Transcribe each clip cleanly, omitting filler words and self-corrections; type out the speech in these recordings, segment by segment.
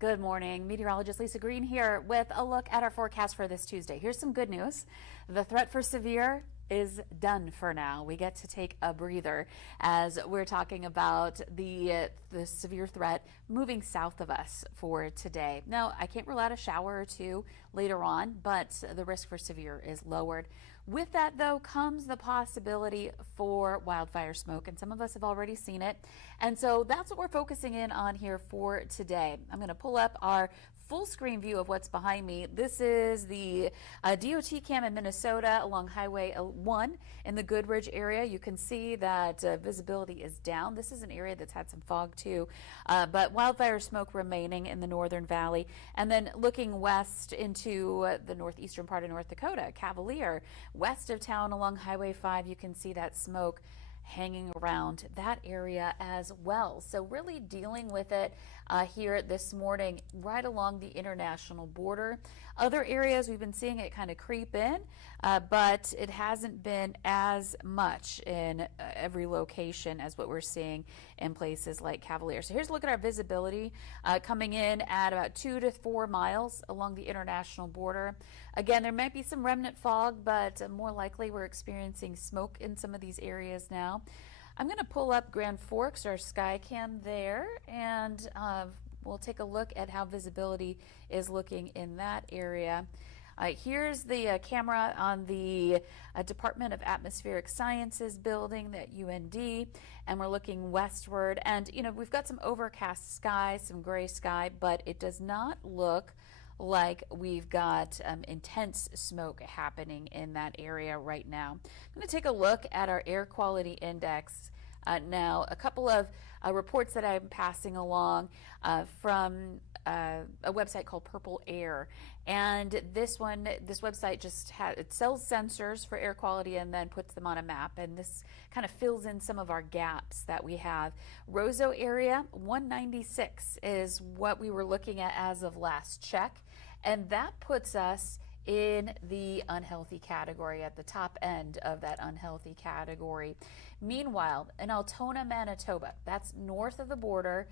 Good morning. Meteorologist Lisa Green here with a look at our forecast for this Tuesday. Here's some good news. The threat for severe is done for now. We get to take a breather as we're talking about the severe threat moving south of us for today. Now, I can't rule out a shower or two later on, but the risk for severe is lowered. With that, though, comes the possibility for wildfire smoke, and some of us have already seen it. And so that's what we're focusing in on here for today. I'm going to pull up our full screen view of what's behind me. This is the DOT cam in Minnesota along Highway 1 in the Goodridge area. You can see that visibility is down. This is an area that's had some fog too, but wildfire smoke remaining in the northern valley. And then looking west into the northeastern part of North Dakota, Cavalier, west of town along Highway 5, you can see that smoke hanging around that area as well. So really dealing with it here this morning right along the international border. Other areas we've been seeing it kind of creep in, but it hasn't been as much in every location as what we're seeing in places like Cavalier. So here's a look at our visibility coming in at about 2 to 4 miles along the international border. Again, there might be some remnant fog, but more likely we're experiencing smoke in some of these areas now. I'm going to pull up Grand Forks, our sky cam there, and we'll take a look at how visibility is looking in that area. Here's the camera on the Department of Atmospheric Sciences building at UND, and we're looking westward. And, you know, we've got some overcast sky, some gray sky, but it does not look like we've got intense smoke happening in that area right now. I'm going to take a look at our air quality index. Now, a couple of reports that I'm passing along from a website called Purple Air, and this website it sells sensors for air quality and then puts them on a map, and this kind of fills in some of our gaps that we have. Roseau area 196 is what we were looking at as of last check, and that puts us in the unhealthy category, at the top end of that unhealthy category. Meanwhile, in Altona, Manitoba, that's north of the border,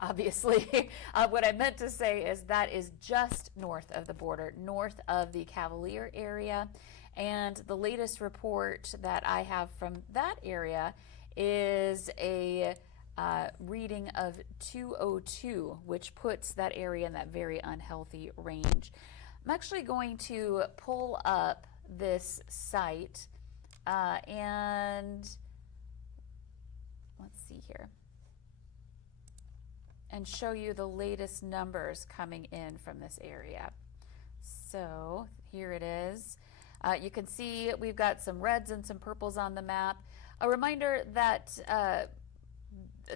obviously, what I meant to say is that is just north of the border, north of the Cavalier area. And the latest report that I have from that area is a reading of 202, which puts that area in that very unhealthy range. I'm actually going to pull up this site and let's see here and show you the latest numbers coming in from this area. So here it is. You can see we've got some reds and some purples on the map. A reminder that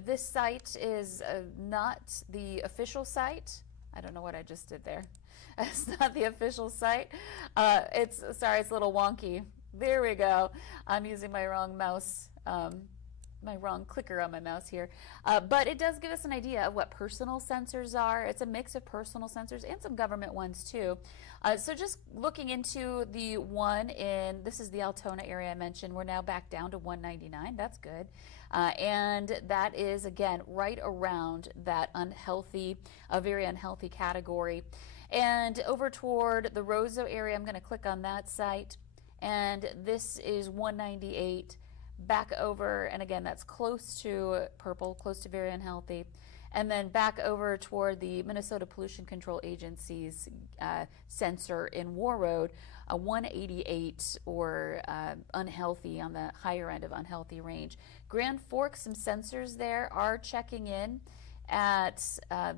this site is not the official site. I don't know what I just did there. It's not the official site. It's a little wonky. There we go. I'm using my wrong mouse, my wrong clicker on my mouse here. But it does give us an idea of what personal sensors are. It's a mix of personal sensors and some government ones too. So just looking into the one this is the Altona area I mentioned, we're now back down to 199. That's good. And that is, again, right around that very unhealthy category. And over toward the Roseau area, I'm going to click on that site. And this is 198. Back over, and again, that's close to purple, close to very unhealthy. And then back over toward the Minnesota Pollution Control Agency's sensor in Warroad, a 188, or unhealthy, on the higher end of unhealthy range. Grand Forks, some sensors there are checking in at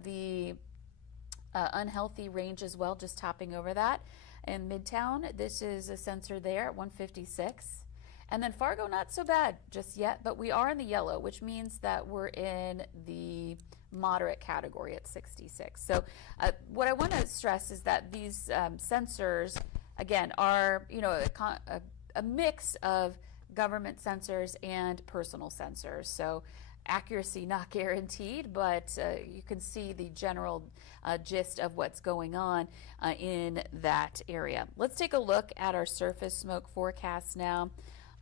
the unhealthy range as well, just topping over that. In Midtown, this is a sensor there at 156. And then Fargo, not so bad just yet, but we are in the yellow, which means that we're in the moderate category at 66. So what I want to stress is that these sensors, again, are a mix of government sensors and personal sensors. So accuracy not guaranteed, but you can see the general gist of what's going on in that area. Let's take a look at our surface smoke forecast now.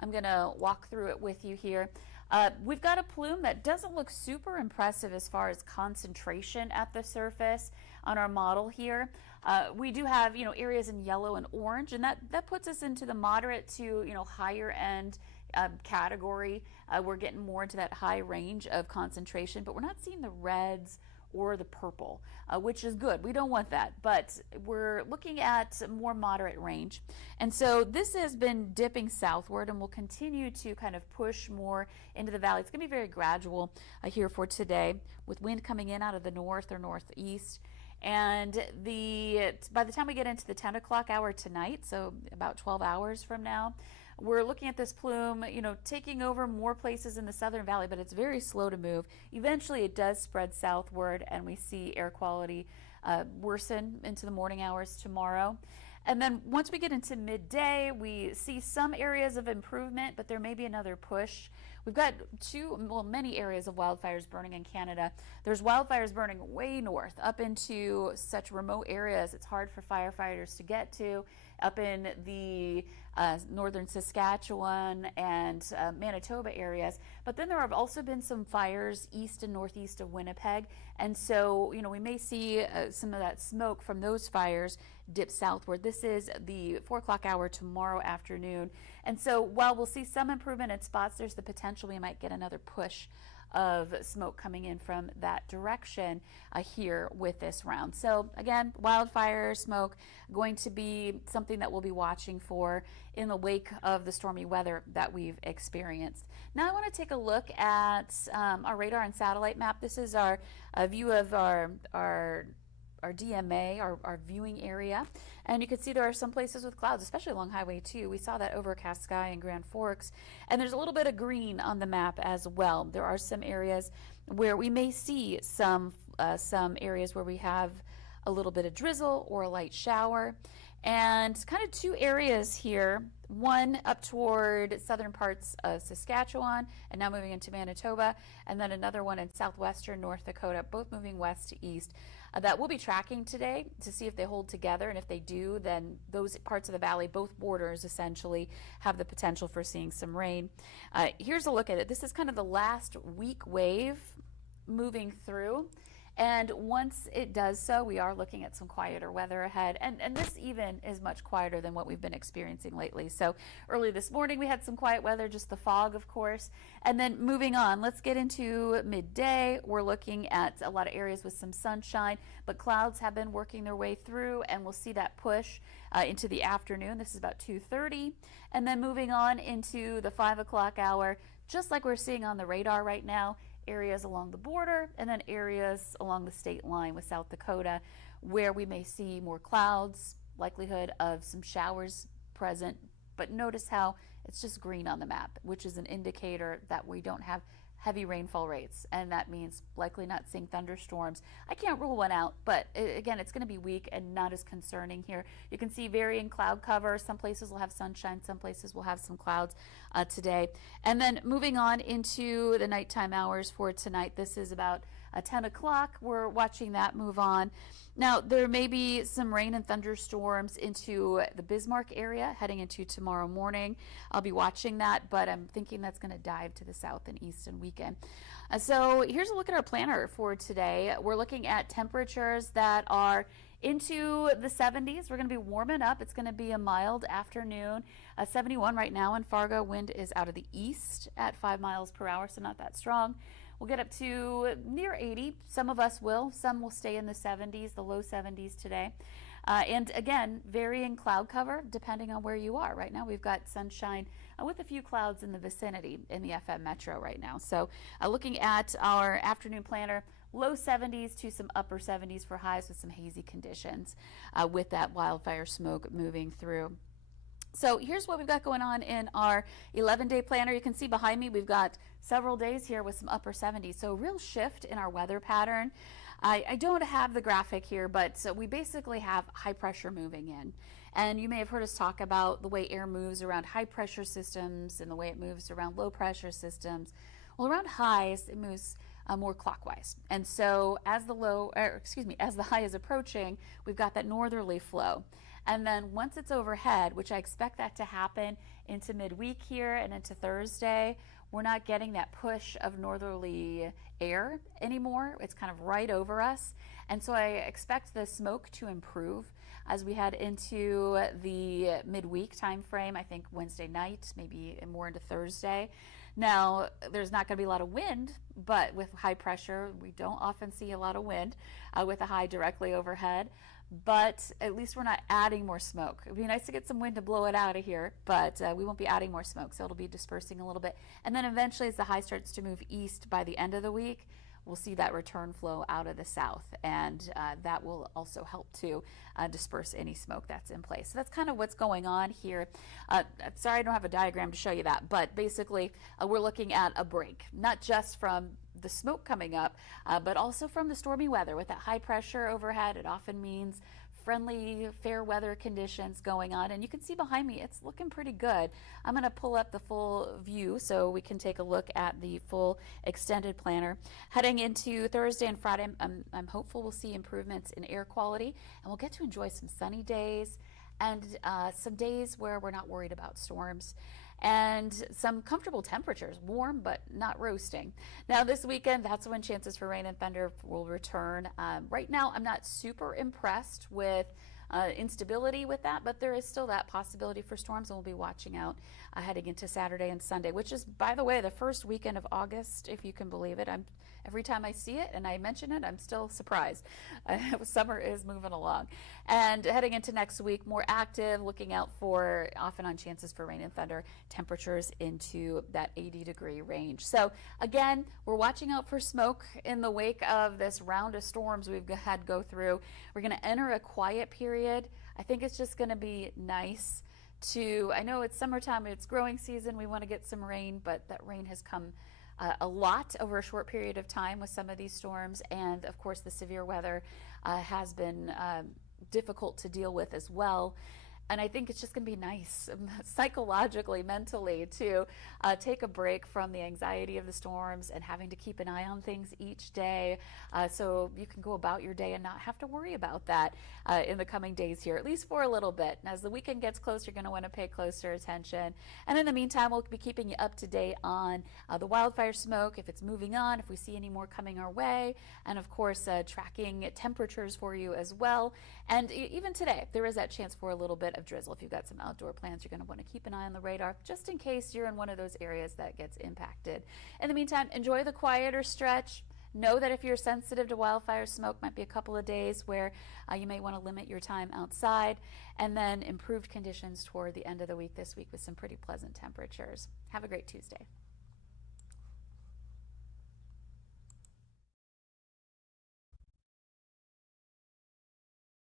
I'm going to walk through it with you here. We've got a plume that doesn't look super impressive as far as concentration at the surface on our model here. We do have, areas in yellow and orange, and that puts us into the moderate to, higher end category. We're getting more into that high range of concentration, but we're not seeing the reds or the purple, which is good. We don't want that, but we're looking at more moderate range. And so this has been dipping southward and will continue to kind of push more into the valley. It's going to be very gradual here for today, with wind coming in out of the north or northeast. And by the time we get into the 10 o'clock hour tonight, so about 12 hours from now, we're looking at this plume, taking over more places in the southern valley, but it's very slow to move. Eventually it does spread southward, and we see air quality worsen into the morning hours tomorrow. And then once we get into midday, we see some areas of improvement, but there may be another push. We've got many areas of wildfires burning in Canada. There's wildfires burning way north, up into such remote areas it's hard for firefighters to get to, up in the northern Saskatchewan and Manitoba areas. But then there have also been some fires east and northeast of Winnipeg. And so, we may see some of that smoke from those fires dip southward. This is the 4 o'clock hour tomorrow afternoon. And so while we'll see some improvement in spots, there's the potential we might get another push of smoke coming in from that direction here with this round. So again, wildfire smoke going to be something that we'll be watching for in the wake of the stormy weather that we've experienced. Now I want to take a look at our radar and satellite map. This is our view of our DMA, our viewing area. And you can see there are some places with clouds, especially along Highway 2. We saw that overcast sky in Grand Forks. And there's a little bit of green on the map as well. There are some areas where we may see some areas where we have a little bit of drizzle or a light shower. And kind of two areas here, one up toward southern parts of Saskatchewan and now moving into Manitoba, and then another one in southwestern North Dakota, both moving west to east. That we'll be tracking today to see if they hold together, and if they do, then those parts of the valley, both borders essentially, have the potential for seeing some rain. Here's a look at it. This is kind of the last weak wave moving through. And once it does so, we are looking at some quieter weather ahead. And this even is much quieter than what we've been experiencing lately. So early this morning, we had some quiet weather, just the fog, of course. And then moving on, let's get into midday. We're looking at a lot of areas with some sunshine, but clouds have been working their way through, and we'll see that push into the afternoon. This is about 2:30. And then moving on into the 5 o'clock hour, just like we're seeing on the radar right now, areas along the border and then areas along the state line with South Dakota where we may see more clouds, likelihood of some showers present. But notice how it's just green on the map, which is an indicator that we don't have heavy rainfall rates, and that means likely not seeing thunderstorms. I can't rule one out, but again, it's going to be weak and not as concerning here. You can see varying cloud cover. Some places will have sunshine, some places will have some clouds today. And then moving on into the nighttime hours for tonight, this is about 10 o'clock. We're watching that move on. Now, there may be some rain and thunderstorms into the Bismarck area heading into tomorrow morning. I'll be watching that, but I'm thinking that's going to dive to the south and east and weekend. So here's a look at our planner for today. We're looking at temperatures that are into the 70s. We're going to be warming up. It's going to be a mild afternoon. 71 right now in Fargo. Wind is out of the east at 5 miles per hour, so not that strong. We'll get up to near 80. Some of us will. Some will stay in the 70s, the low 70s today. And again, varying cloud cover depending on where you are. Right now we've got sunshine with a few clouds in the vicinity in the FM Metro right now. So looking at our afternoon planner, low 70s to some upper 70s for highs with some hazy conditions with that wildfire smoke moving through. So here's what we've got going on in our 11-day planner. You can see behind me we've got several days here with some upper 70s. So a real shift in our weather pattern. I don't have the graphic here, but we basically have high pressure moving in. And you may have heard us talk about the way air moves around high pressure systems and the way it moves around low pressure systems. Well, around highs, it moves more clockwise. And so as the high is approaching, we've got that northerly flow. And then once it's overhead, which I expect that to happen into midweek here and into Thursday, we're not getting that push of northerly air anymore. It's kind of right over us. And so I expect the smoke to improve as we head into the midweek time frame. I think Wednesday night, maybe more into Thursday. Now, there's not going to be a lot of wind, but with high pressure, we don't often see a lot of wind with a high directly overhead. But at least we're not adding more smoke. It would be nice to get some wind to blow it out of here, but we won't be adding more smoke, so it'll be dispersing a little bit. And then eventually, as the high starts to move east by the end of the week, we'll see that return flow out of the south, and that will also help to disperse any smoke that's in place. So that's kind of what's going on here. Sorry, I don't have a diagram to show you that, but basically we're looking at a break, not just from the smoke coming up, but also from the stormy weather. With that high pressure overhead, it often means friendly, fair weather conditions going on. And you can see behind me, it's looking pretty good. I'm going to pull up the full view so we can take a look at the full extended planner. Heading into Thursday and Friday, I'm hopeful we'll see improvements in air quality, and we'll get to enjoy some sunny days and some days where we're not worried about storms, and some comfortable temperatures, warm but not roasting. Now this weekend, that's when chances for rain and thunder will return. Right now, I'm not super impressed with instability with that, but there is still that possibility for storms, and we'll be watching out heading into Saturday and Sunday, which is, by the way, the first weekend of August, if you can believe it. Every time I see it and I mention it, I'm still surprised. Summer is moving along. And heading into next week, more active, looking out for often on chances for rain and thunder, temperatures into that 80-degree range. So again, we're watching out for smoke in the wake of this round of storms we've had go through. We're going to enter a quiet period. I think it's just going to be nice I know it's summertime, it's growing season, we want to get some rain, but that rain has come a lot over a short period of time with some of these storms, and of course the severe weather has been difficult to deal with as well. And I think it's just going to be nice psychologically, mentally, to take a break from the anxiety of the storms and having to keep an eye on things each day, so you can go about your day and not have to worry about that in the coming days here, at least for a little bit. And as the weekend gets closer, you're going to want to pay closer attention. And in the meantime, we'll be keeping you up to date on the wildfire smoke, if it's moving on, if we see any more coming our way, and of course tracking temperatures for you as well. And even today, there is that chance for a little bit of drizzle. If you've got some outdoor plans, you're going to want to keep an eye on the radar just in case you're in one of those areas that gets impacted. In the meantime, enjoy the quieter stretch. Know that if you're sensitive to wildfire smoke, might be a couple of days where you may want to limit your time outside, and then improved conditions toward the end of the week this week with some pretty pleasant temperatures. Have a great Tuesday.